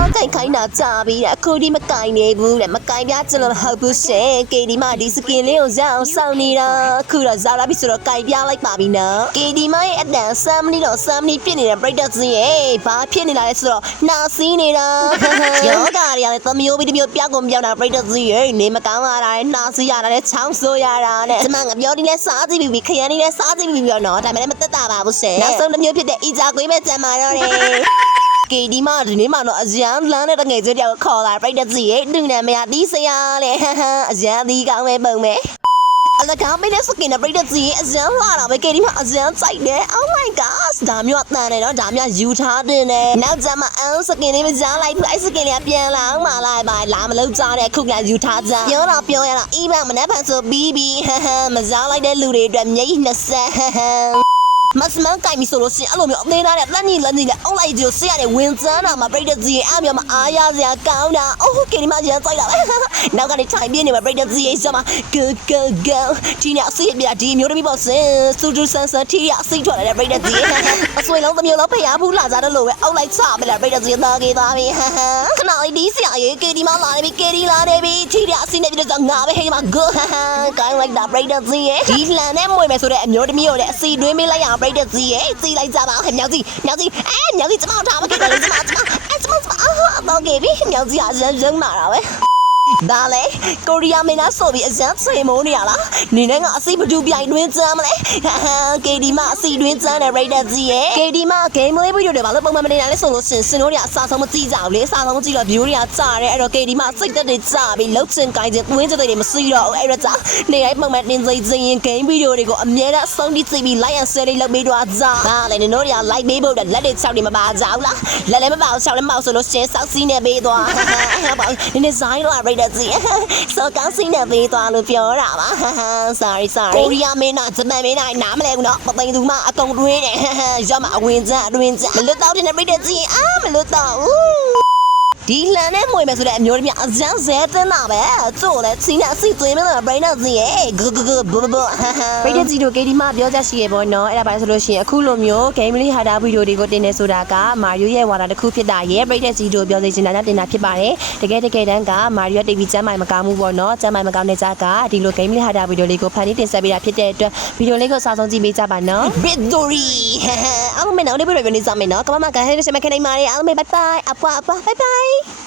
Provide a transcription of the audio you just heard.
ကိုင်ခိုင်းတာကြာပြီအခုဒီမကိုင်နေဘူးတဲ့မကိုင်ပြကျွန်တော်မဟုတ်ဘူးရှင်ကေဒီမဒီစကင်လေးကိုရအောင်စောင့်နေတာအခုတော့ဇာလာပြီဆိုတော့ကိုင်ပြလိုက်ပါပြီနော်ကေဒီမရဲ့အတန်ဆမ်မနီတော့ဆမ်မနီဖြစ်နေတဲ့ပရိသတ်ကြီးရဲ့ဘာဖြစ်နေလာလဲဆိုတော့နာစီးနေတာယောဂါတွေကလည်းသမီးပြီးတမျိုးပြောက်ကုန်ပြောင်းတာပရိသတ်ကြီးရဲ့နေမကောင်းလာတာနဲ့နာစီးရတာနဲ့ချောင်းဆိုးရတာနဲ့ဒီမှာငါပြောနေလဲစားကြည့်ပြီးခရမ်းနေလဲစားကြည့်ပြီးပြောနော်ဒါပေမဲ့မသက်တာပါဘူးရှင်နောက်ဆုံးတစ်မျိုးဖြစ်တဲ့အီဂျာကွေးမဲ့ကြံမာတော့တယ်ကေဒီမဒီနေ့မှတော့အရန်လမ်းနဲ့တငယ်ချင်းတယောက်ခေါ်လာပြိတ္တကြီးရဲ့သူနာမည်တီးစရာလေအရန်ဒီကောင်းပဲပုံပဲအလကားမင်းနဲ့စကင်နဲ့ပြိတ္တကြီးရဲ့အရန်လာတာပဲကေဒီမအရန်စိုက်တယ် Oh my god ဒါမျိုးအတန်နဲ့တော့ဒါမျိုးယူထားတင်တယ်နောက်ကျမှအန်စကင်လေးမကြားလိုက်ဘူးအဲ့စကင်လေးပြန်လာအောင်မလိုက်ပါလာမလို့ကြားတဲ့ခုကယူထားကြပြောတော့ပြောရတော့အီးမမနေ့ဖန်ဆိုပြီးမကြားလိုက်တဲ့လူတွေအတွက်မျက်ရည်နှစ်ဆက်မစမန်ကိုင်မီဆိုလို့ရှိရင်အဲ့လိုမျိုးအသေးသားနဲ့လက်ညှိနဲ့အုံးလိုက်ကြည့်ဆေးရတဲ့ဝင်စမ်းတာမှာပြိတ္တကြီးအမျိုးမအားရစရာကောင်းတာအိုးကေဒီမရန်စိုက်တာပဲနောက်ကနေထိုင်ပြနေမှာပြိတ္တကြီးရဲ့စမှာ go go go ဒီနေ့အစီအပြဒီမျိုးတမီပေါ့စင်စူတူဆန်ဆန်ထီရအစိထွက်လာတဲ့ပြိတ္တကြီးအဆွေလုံးတစ်မျိုးလုံးဖျားဘူးလာစားတယ်လို့ပဲအုံးလိုက်ချပလာပြိတ္တကြီးသားကေသားပြီခဏလေးဒီဆရာရဲ့ကေဒီမလာနေပြီကေဒီလာနေပြီထီရအစိနဲ့ပြတော့ငါပဲဟဲ့ဒီမှာ go ကိုင်းလိုက်တာပြိတ္တကြီးရဲ့ဒီလန်နဲ့မွေမယ်ဆိုတဲ့အမျိုးတမီကိုလည်းအစီတွင်းမေးလိုက်ရအောင်ပြိတ္တကြီးရဲ့စီလိုက်ကြပါဟဲ့မြောက်ကြီးကျမထားမခဲ့တယ်ကျမတော့ကေပြီမြောက်ကြီးအရင်ရုံနာတာပဲဒါလေကိုရီးယားမင်းသားဆိုပြီးအရန်ချိန်မိုးနေရလားနေနဲ့ကအစီဘဒူပြိုင်တွင်းစမ်းမလဲကေဒီမအစီတွင်းစမ်းတဲ့ရိတ်တက်ကြီးရဲ့ကေဒီမဂိမ်းမလေးဗီဒီယိုတွေဘာလို့ပုံမှန်မနေနိုင်လဲဆိုလို့ရှင်စင်တို့တွေအစားဆုံးမကြည့်ကြဘူးလေအစားဆုံးမကြည့်တော့ view တွေကကြာတယ်အဲ့တော့ကေဒီမစိတ်သက်တွေကြာပြီးလှုပ်ချင်ကိုင်းချင်တွင်းတွေမစီတော့အဲ့တော့ကြာနေတိုင်းပုံမှန်တင်စိတ်ချင်းဂိမ်းဗီဒီယိုတွေကိုအမြဲတမ်းအဆုံးထိကြည့်ပြီး like and share တွေလုပ်ပေးတော့ကြာဒါလေနေတို့တွေက like ပေးဖို့လက်တွေ6တွေမပါကြဘူးလားလက်လည်းမပါဘူး6လည်းမပါဆိုလို့ရှင်စောက်စီးနေပေးသွားဟာနင်းဇိုင်းတော့ရိတ်တက်ကြီးစောကောင်းစီးနေပေးသွားလို့ပြောတာပါ sorry ကိုရီးယားမင်းသားဂျပန်မင်းသားနားမလဲဘူးနော်ပသိမ်သူမအကုန်တွင်းတယ်ရမအဝင်ကြအတွင်းကြမလွတ်တော့တဲ့ပြိတ္တကြီးမလွတ်တော့ဒီလန်နဲ့မွေမယ်ဆိုတဲ့အမျိုးတည်းအစမ်းဇဲတင်တာပဲကျို့လဲချင်းနဲ့အစီသွင်းမလားဘိန်းနဲ့စီရဲ့ဂဂဂဘဘဘပြိတ္တကြီးတို့ကေဒီမပြောချက်ရှိရပေါ့နော်အဲ့ဒါပါဆိုလို့ရှိရင်အခုလိုမျိုးဂိမ်းမလေးဟာတာဗီဒီယိုတွေကိုတင်နေဆိုတာကမာရီယိုရဲ့ဝါတာတစ်ခုဖြစ်တာရဲ့ပြိတ္တကြီးတို့ပြောစေချင်တာနဲ့တင်တာဖြစ်ပါတယ်တကယ်တမ်းကမာရီယိုတီဗီကျမ်းမိုင်မကောင်းဘူးပေါ့နော်ကျမ်းမိုင်မကောင်းတဲ့ကြားကဒီလိုဂိမ်းမလေးဟာတာဗီဒီယိုလေးကိုဖန်တီးတင်ဆက်ပေးတာဖြစ်တဲ့အတွက်ဗီဒီယိုလေးကိုစာဆုံးကြည့်ပေးကြပါနော် Victory အားလုံးမင်းတို့ဒီဗီဒီယိုလေးစမ်းမယ်နော်ကမ္ဘာမှာကဟဲ့ရှမခနေမာရီအားလုံး bye bye အပွား bye bye